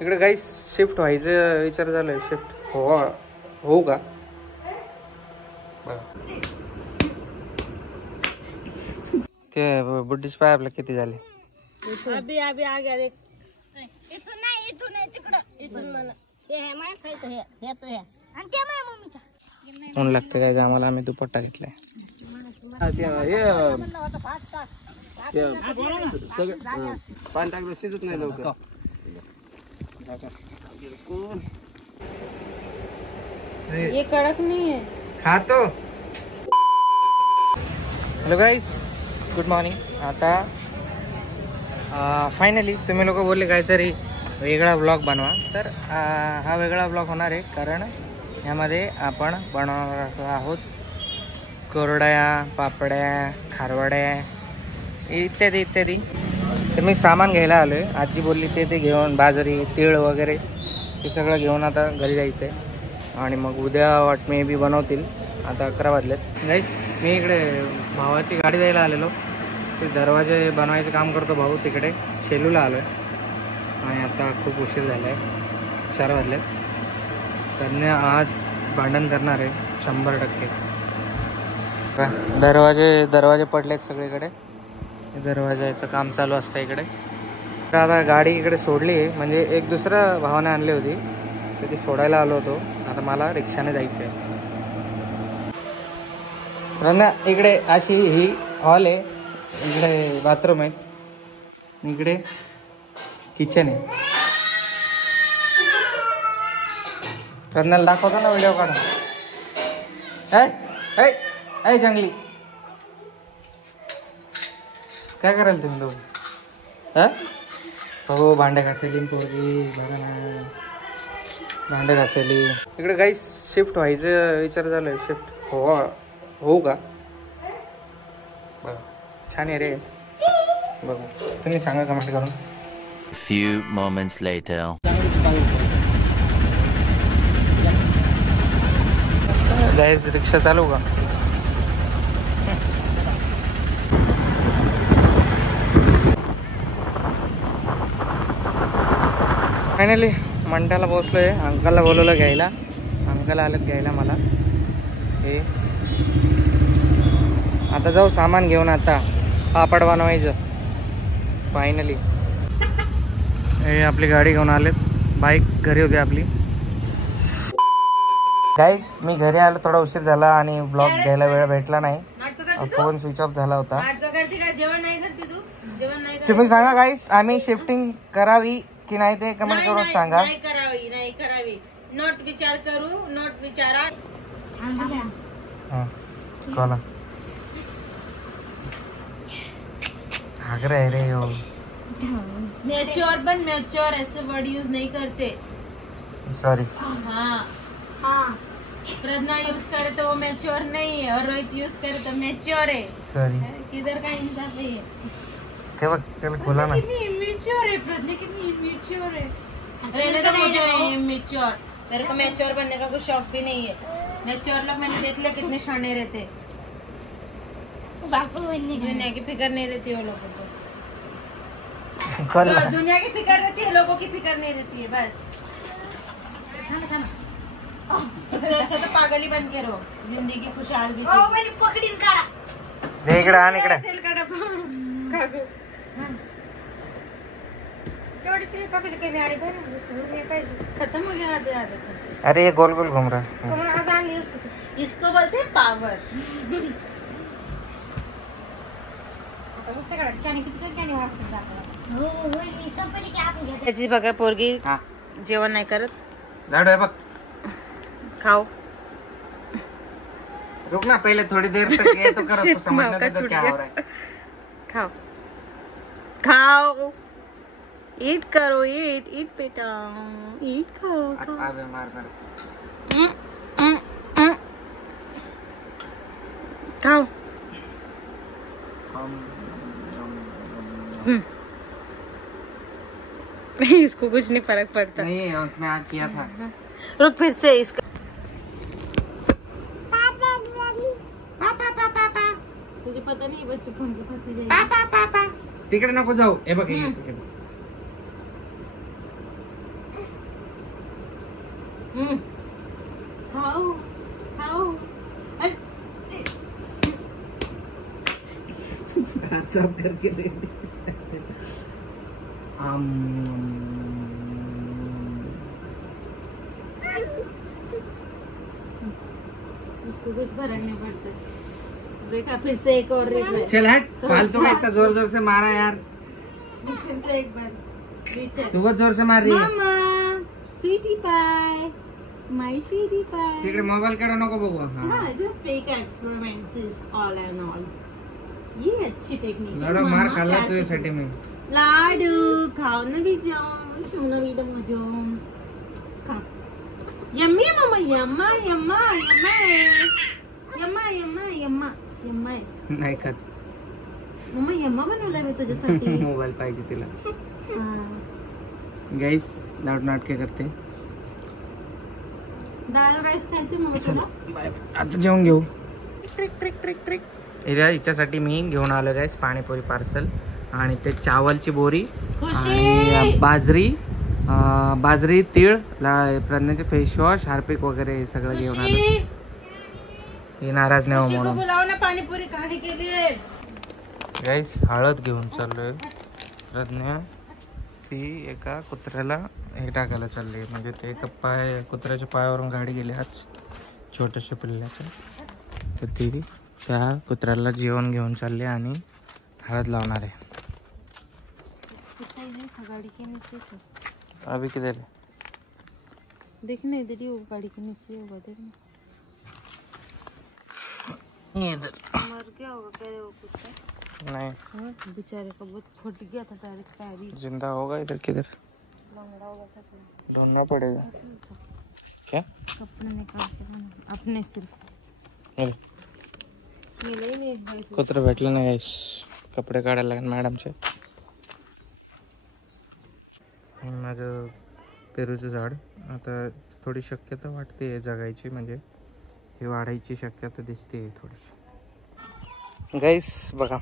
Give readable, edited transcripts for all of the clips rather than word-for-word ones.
इकडे काही शिफ्ट व्हायचं विचार झालाय. शिफ्ट हो का ते बुड्डीच पाय आपलं किती झाले. अभी अभी आ गया देख. इथून नाही तिकडं. इथून मला ते हे माणसाचं हे तो हे आणि ते माझ्या मम्मीच्या ऊन लागतं काय आम्हाला. आम्ही दुपट्टा घेतलाय. पाणी टाकलं शिजत नाही लवकर. ये कडक नहीं है. खातो. हॅलो गाईस, गुड मॉर्निंग. आता फायनली तुम्ही लोक बोलले काहीतरी वेगळा ब्लॉग बनवा, तर हा वेगळा ब्लॉग होणार आहे. कारण ह्यामध्ये आपण बनवणार आहोत कुरड्या, पापड्या, खारवड्या इत्यादी इत्यादी. तर मी सामान घ्यायला आलो आहे. आजी बोलली ते घेऊन, बाजरी, तीळ वगैरे हे सगळं घेऊन आता घरी जायचं आहे. आणि मग उद्या वाट मे बी बनवतील. आता 11 वाजलेत. गाईस, मी इकडे भावाची गाडी द्यायला आलेलो. ते दरवाजे बनवायचं काम करतो भाऊ, तिकडे शेलूला आलो आहे. आणि आता खूप उशीर झाला आहे, 4 वाजलेत. त्यांनी आज भांडण करणार आहे 100%. दरवाजे पडलेत सगळीकडे. दरवाजाचं काम चालू असतं इकडे. तर आता गाडी इकडे सोडली आहे, म्हणजे एक दुसऱ्या भावाने आणली होती, तर ती सोडायला आलो होतो. आता मला रिक्षाने जायचं आहे. रम्या, इकडे अशी ही हॉल आहे, इकडे बाथरूम आहे, इकडे किचन आहे. रम्याला दाखवतो ना व्हिडिओ काढून. ऐ जंगली, काय कराल तुम्ही दोघं? हो, भांडे घासेली पोरी, बघा ना, भांडे घासेली. इकडे काही शिफ्ट व्हायचं विचार झालाय. शिफ्ट हो का? बघा, छान आहे रे. बघू, तुम्ही सांगा कमेंट करून. Few moments later. गाईज, रिक्षा चालू का? फायनली मंड्याला पोहोचलोय. अंकलला बोलवलं घ्यायला. अंकल आलेत घ्यायला मला. हे आता जाऊ सामान घेऊन. आता पापड बनवायचं फायनली. हे आपली गाडी घेऊन आलेत. बाईक घरी होती आपली. गाईस, मी घरी आलो, थोडा उशीर झाला आणि ब्लॉग घ्यायला वेळ भेटला नाही. फोन स्विच ऑफ झाला होता. तुम्ही सांगा गाईस, आम्ही शिफ्टिंग करावी की नाही ते कमेंट करून सांगा. नाही करावी. नोट विचार करू, नोट विचारा. कोला आग्रह रे हो. मैच्योर बन, मैच्योर ऐसे वर्ड यूज नहीं करते. सॉरी. हाँ, प्रज्ञा यूज करे तो वो मैच्योर नहीं है, और रोहित यूज करे तो मैच्योर है. सॉरी. किधर का इंसाफ है ये? ते बघ, त्याला खोला ना. कितनी इमेच्योर है प्रज्ञा, कितनी इमेच्योर है. रहने तो मुझे इमेच्योर. मेरे को मैच्योर बनने का कुछ शौक भी नहीं है. मैच्योर लोग मैंने देख लिया कितने शाने रहते. दुनिया की फिक्र नहीं रहती वो लोगों को. दुनिया की फिक्र रहती है, लोगों की फिक्र नहीं रहती है. बस इससे अच्छा तो पागल ही बन के रहो. जिंदगी खुशहाल की. इकडे आण, इकडे. तेल का डब्बा खत्म हो गया. अरे ये गोल गोल घूम रहा है. इसको बोलते हैं पावर. त्याची बघा पोरगी जेवण नाही करत. लाडू आहे बघ, खाओ. रुक ना, पहले थोड़ी देर तक ये तो करो, समझने दो क्या हो रहा है. खाओ खाओ. ईट करो, ईट बेटा, ईट खाओ. अबे मार खाओ. इसको कुछ नहीं फर्क पड़ता. नहीं, उसने आज किया था. रुक, फिर से इसका. तुझे पता नहीं बच्चे फोन के फंसे जाएंगे. तिकडे नको जाऊ. हे बघ, खाओ खाओ सब करके दे उसको कुछ फर्क नहीं पड़ता। देखा फिर से एक और रिप्लाई। चल हट, फालतू में इतना जोर जोर से मारा यार। फिर से एक बार रीचेक। तू बहुत जोर से मार रही है। मामा स्वीटी पाय माय स्वीटी पाय। तिकडे मोबाईल कडे नको बघू. हाँ जो fake experiments is all end all. ये अच्छी टेक्निक है। लड़ो मार खाल्ला तुझ्यासाठी मी. लाडू खाओ ना भी जाओ सोना भी मजो खा. यम्मी मम्मा यम्मा यम्मा यम्मा यम्मा यम्मा यम्मा यम्मा नाही खात. मम्मा यम्मा बनवलाय मी तुझ्यासाठी. मोबाईल पाहिजे तिला. हाँ. गाईस लाड नाटके करते. दाल राईस खायचे मम्मा तुला. आता जेवण घेऊ. हिच्यासाठी मी घेऊन आलो गाईस पाणीपुरी पार्सल आणि ते चावलची बोरी आणि बाजरी तीळ प्रज्ञाचे फेस वॉश हार्पिक वगैरे हे सगळं घेऊन आलो. हे नाराज नाही हो म्हणून. बुलाओ ना पाणीपुरी खाने के लिए. गाईस हळद घेऊन चाललोय. प्रज्ञा ती एका कुत्र्याला हे टाकायला चालली म्हणजे ते एका कुत्र्याच्या पायावरून गाडी गेली आज छोट्याशा पिल्ल्याच्या. तर ती त्या कुत्र्याला जेवण घेऊन चालली आणि हळद लावणार आहे. गाड़ी के नीचे तो अभी किधर है? देखना इधर ही होगा गाड़ी के नीचे होगा. देखना इधर मर गया होगा कह रहे हो कुत्ता. नहीं बेचारे का बहुत फट गया था डायरेक्ट पैर. जिंदा होगा. इधर किधर लंगड़ा होगा था. ढूंढना पड़ेगा. क्या कपड़े निकाल के लाना अपने सिर्फ. मिले ही नहीं भाई. कुत्रा भेटलं नाही गाईस. कपडे काढायला लागेल मॅडमचे. माझं पेरूचं झाड आता थोडी शक्यता वाटते जगायची म्हणजे हे वाढायची शक्यता दिसते थोडीशी. गाईस बघा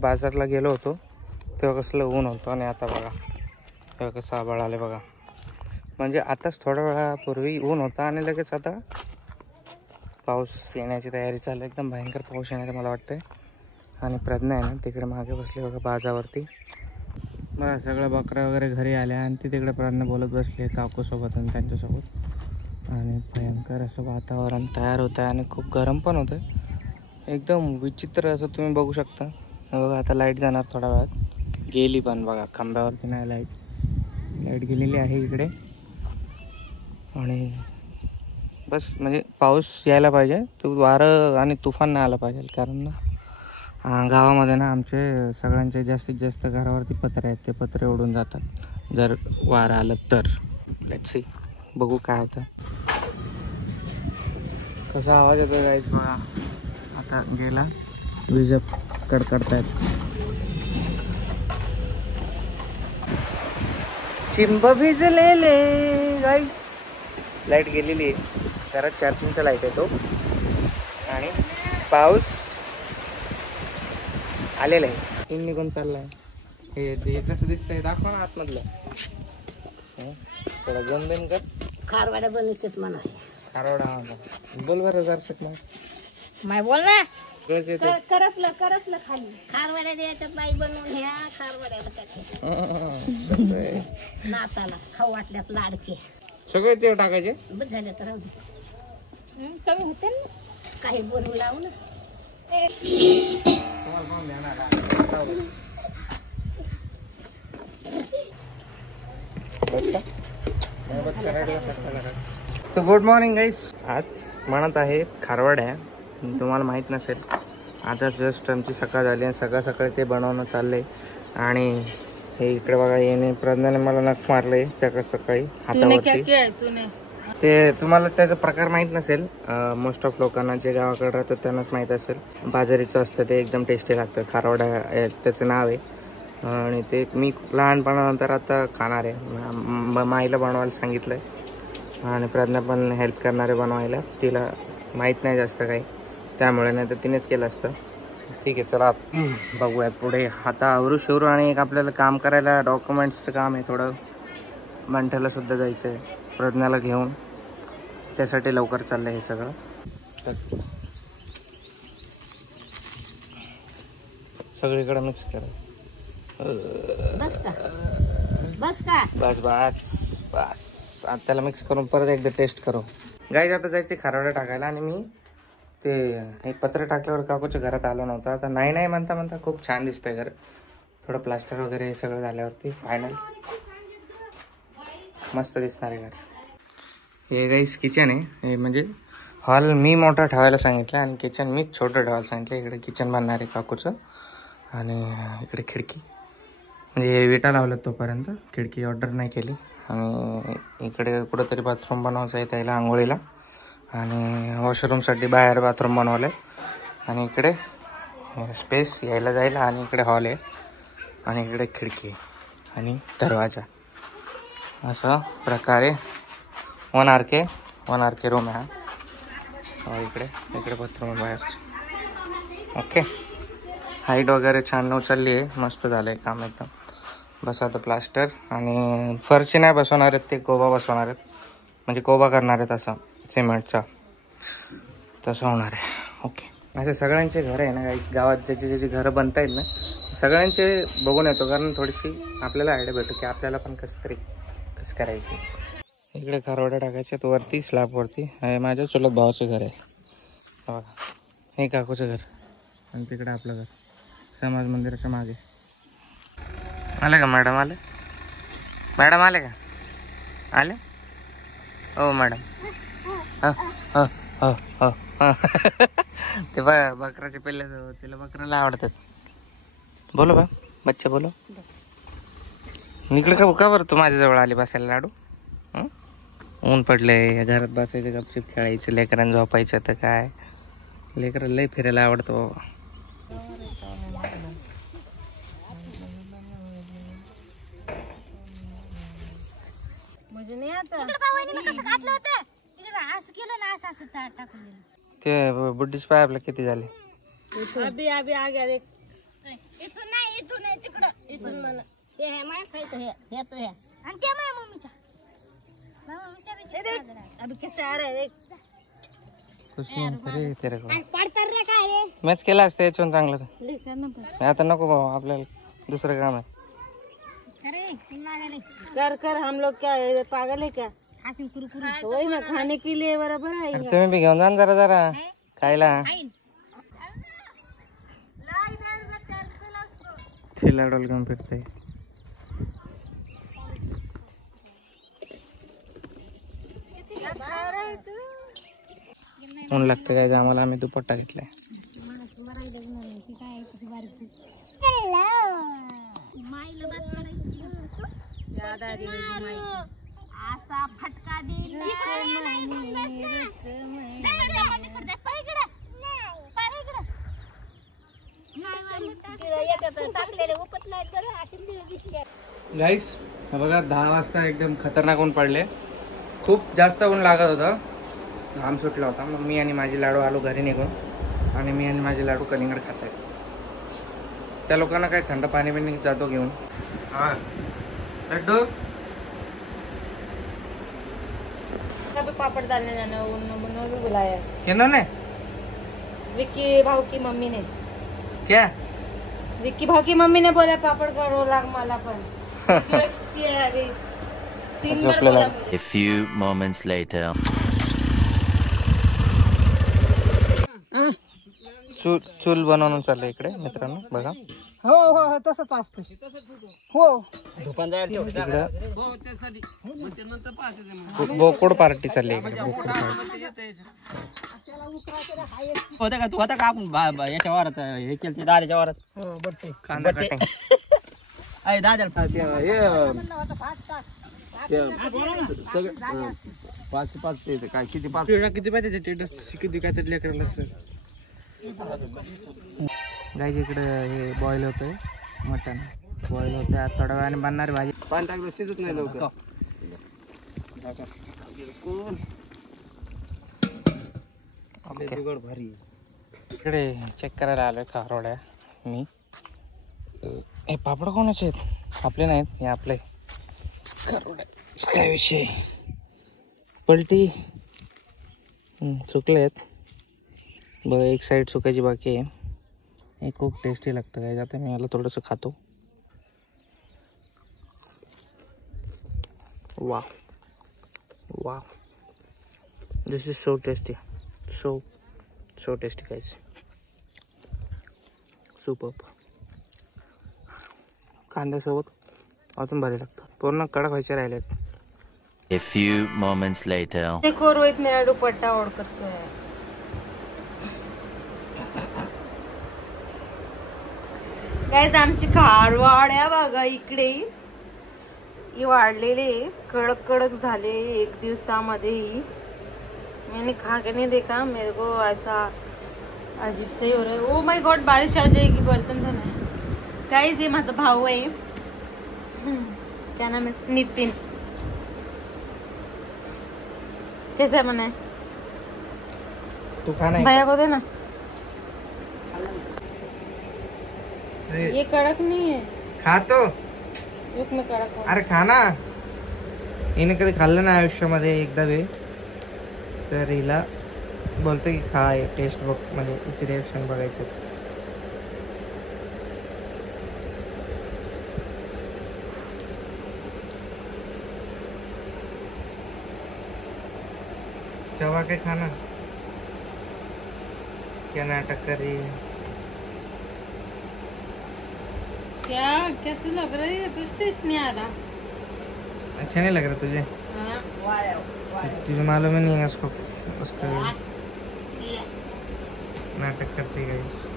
बाजारला गेलो होतो तेव्हा कसलं ऊन होतं आणि आता बघा तेव्हा कसं आभाळ आले बघा. म्हणजे आताच थोड्या वेळापूर्वी ऊन होता आणि लगेच आता पाऊस येण्याची तयारी चालू. एकदम भयंकर पाऊस येणार मला वाटतंय. आणि प्रज्ञा आहे ना तिकडे मागे बसले बघा बाजावरती. बघा सगळं बकऱ्या वगैरे घरी आल्या आणि ती तिकडे प्रज्ञा बोलत बसले काकूसोबत आणि त्यांच्यासोबत. आणि भयंकर असं वातावरण तयार होतं आहे आणि खूप गरम पण होतं. एकदम विचित्र असं तुम्ही बघू शकता. बघा आता लाईट जाणार थोड्या वेळात. गेली पण बघा खांब्यावरती नाही लाईट गेलेली आहे इकडे. आणि बस म्हणजे पाऊस यायला पाहिजे. तो वारं आणि तुफान नाही आला पाहिजे कारण ना गावामध्ये ना आमचे सगळ्यांचे जास्तीत जास्त घरावरती पत्रे आहेत. ते पत्रे उडून जातात जर वारं आलं तर. लेट्स सी बघू काय होतं. कसा आवाज येतो गाईस बघा. आता गेला विज कडकडतायत. चिंब भिजलेले गाईस. लाईट गेलेली आहे. घरात चार्जिंगचा लाईट आहे तो. आणि पाऊस आलेला आहे. तीन निघून चाललाय. हे कसं दिसतंय दाखवा ना आतमधलं. थोडा जम बिम कर. खारवाड्या बनवतात म्हणा. खारवडा बोल बरं जर माय बोल ना. करपलं खाली खारवाड्या द्यायच्यात बाई बनवून ह्या खारवाड्या नाताला खाऊ वाटल्यात लाडके सगळे ते टाकायचे. बस झालं तर राहू दे. कमी होते ना काही बोलून लावू ना. गुड मॉर्निंग गाईस. आज म्हणत आहे खारवड्या. तुम्हाला माहित नसेल आता जस्ट आमची सकाळ झाली आणि सकाळी ते बनवणं चाललंय. आणि हे इकडे बघा येणे प्रज्ञाने मला नख मारले सकाळी हातावरती. ते तुम्हाला त्याचा प्रकार माहित नसेल. मोस्ट ऑफ लोकांना जे गावाकडे राहतात त्यांनाच माहित असेल. बाजरीचं असतं ते एकदम टेस्टी लागतं. खारवड्या त्याचं नाव आहे. आणि ते मी लहानपणानंतर आता खाणार आहे. माईला बनवायला सांगितलंय आणि प्रज्ञा पण हेल्प करणार आहे बनवायला. तिला माहीत नाही जास्त काही त्यामुळे नाही तर तिनेच केलं असतं. ठीक आहे चला बघूयात पुढे. आता आवरू शिवरू आणि एक आपल्याला काम करायला डॉक्युमेंट्सचं काम आहे. थोडं मंठ्याला सुद्धा जायचं आहे. प्रज्ञाला घेऊन, त्यासाठी लवकर चाललं हे सगळं. सगळीकडे मिक्स करा. बस का बस बस बस. आता त्याला मिक्स करून परत एकदा टेस्ट करू. गाईज आता जायचे खारवड्या टाकायला. आणि मी ते एक पत्र टाकल्यावर काकूच्या घरात आलो नव्हतं. आता नाही म्हणता म्हणता खूप छान दिसतंय घर. थोडं प्लास्टर वगैरे हे सगळं झाल्यावरती फायनल मस्त दिसणार आहे घर. हे गाईज किचन आहे. हे म्हणजे हॉल मी मोठा ठेवायला सांगितलं आणि किचन मीच छोटं ठेवायला सांगितलं. इकडे किचन बांधणार आहे काकूचं. आणि इकडे खिडकी, म्हणजे हे विटा लावल्यात तोपर्यंत, खिडकी ऑर्डर नाही केली. आणि इकडे कुठंतरी बाथरूम बनवायचं आहे त्याला, आंघोळीला. आणि वॉशरूमसाठी बाहेर बाथरूम बनवलं आहे. आणि इकडे स्पेस यायला जायला. आणि इकडे हॉल आहे. आणि इकडे खिडकी आणि दरवाजा. असा प्रकारे 1 RK रूम आहे हा. इकडे बाथरूम बाहेरचं. ओके, हाईट वगैरे छान उचलली आहे. मस्त झालं आहे काम एकदम. बस आता प्लास्टर. आणि फरशी नाही बसवणार आहेत, ते कोबा बसवणार आहेत. म्हणजे कोबा करणार आहेत असा सिमेंटचा, तसं होणार आहे. ओके, असे सगळ्यांचे घर आहे ना गाईस, गावात ज्याची घरं बनत आहेत ना, सगळ्यांचे बघून येतो. कारण थोडीशी आपल्याला आयडिया भेटतो की आपल्याला पण कसं करायचं. इकडे खारवड्या टाकायचे आहेत वरती, स्लॅबवरती. हे माझ्या चुलत भावाचं घर आहे बघा. हे काकूचं घर. आणि तिकडे आपलं घर समाज मंदिराच्या मागे. आले का मॅडम? मॅडम आले का? आले हो मॅडम. हो ते बकराचे पिल्ले, तिला बकराला आवडतात. बोलो बा बच्चा बोलो. इकडे का बरं तू माझ्याजवळ आली बसायला लाडू? ऊन पडले, घरात बसायचं, गपचिप खेळायचं, लेकरांना झोपायचं. तर काय, लेकराला लय फिरायला आवडतं बाबा. ते बुड्डीच पाय आपलं किती झाले? मॅच केला असतं याच्याहून चांगलं तर. आता नको बाबा, आपल्याला दुसरं काम आहे. कर हम लोग क्या है, पागल है क्या? वही ना, खाने के लिए बराबर है. तुम्ही बी घेऊन जा ना जरा खायला. तिला डोल घेऊन फिरते. ऊन लागतं काय आम्हाला. आम्ही दुपट्टा घेतलाय. असा फटका देईल. गाईस बघा 10 वाजता एकदम खतरनाक ऊन पडले. खूप जास्त ऊन लागत होतं. घाम सुटला होता. मग मी आणि माझी लाडू आलो घरी निघून. आणि मी आणि माझे लाडू कलिंगड खात आहेत. त्या लोकांना काय थंड पाणी बिणी जातो घेऊन. हा लड्डू पापड़ डालने जाना, उन्होंने भी बुलाया. किन्होंने? विक्की भाव की मम्मी ने. क्या? विक्की भाव की मम्मी ने बोला पापड़ करो लाग मला पण. अभी 3 बार बोला. A few moments later. चूल बनवून चाललंय इकडे मित्रांनो बघा. हो हो तसंच असतं. हो बोकोड पार्टी चालली इकडे. बोकोड पार्टी होता का? तू होता का? आपण याच्या वारात हे केलं दादाच्या वारात. हो बरं. कांदा कटिंग. अय दादा पाच ते काय किती पाच किती पाहिजे किती काय तरी लेकराला सर. गाईज इकडे हे बॉईल होतंय मटण. बॉईल होतंय. आज थोड्या वेळाने बनणार भाजी. पाणी टाकलं शिजत नाही लवकर. भारी इकडे चेक करायला आलोय खारोड्या मी. हे पापड कोणाचे आहेत? आपले नाहीत, हे आपले खारोड्या. काय विषय पलटी सुकलेत बघ, एक साईड सुकायची बाकी आहे. हे खूप टेस्टी लागतं काय. आता मी याला थोडंसं खातो. वा वा, this is so tasty, so tasty guys, super. कांद्यासोबत अजून भारी लागतं. पूर्ण कडक व्हायचे राहिलेत. A few moments later. देखो रोहित मेरा दुपट्टा ओढ़कर सोया है. गाइस आमची खारवाड्या बघा इकडे ही वाढलेले कडक कडक झाले एक दिवसामध्ये ही. मैंने खा के नहीं देखा, मेरे को ऐसा अजीब से ही हो रहा है. ओ माय गॉड, बारिश आ जाएगी. बर्तन धोना है. गाइस ये माझा भाऊ आहे. क्या नाम है? नितिन. कैसा बना है? तू खाना भैया को दे ना. ये कड़क नहीं है. खा तो. एक में कड़क है. अरे खाना. हिने कधी खाल्लं नाही आयुष्यामध्ये एकदा वेळ, तर हिला बोलतो की खा, टेस्ट बघ, म्हणजे तिची रिएक्शन बघायचं. चवा के खाना. क्या नाटक कर रही है? क्या कैसे लग रही है? कुछ टेस्ट नहीं आ रहा. अच्छा नहीं लग रहा तुझे? तुझे मालूम ही नहीं है उसको नाटक करती गई.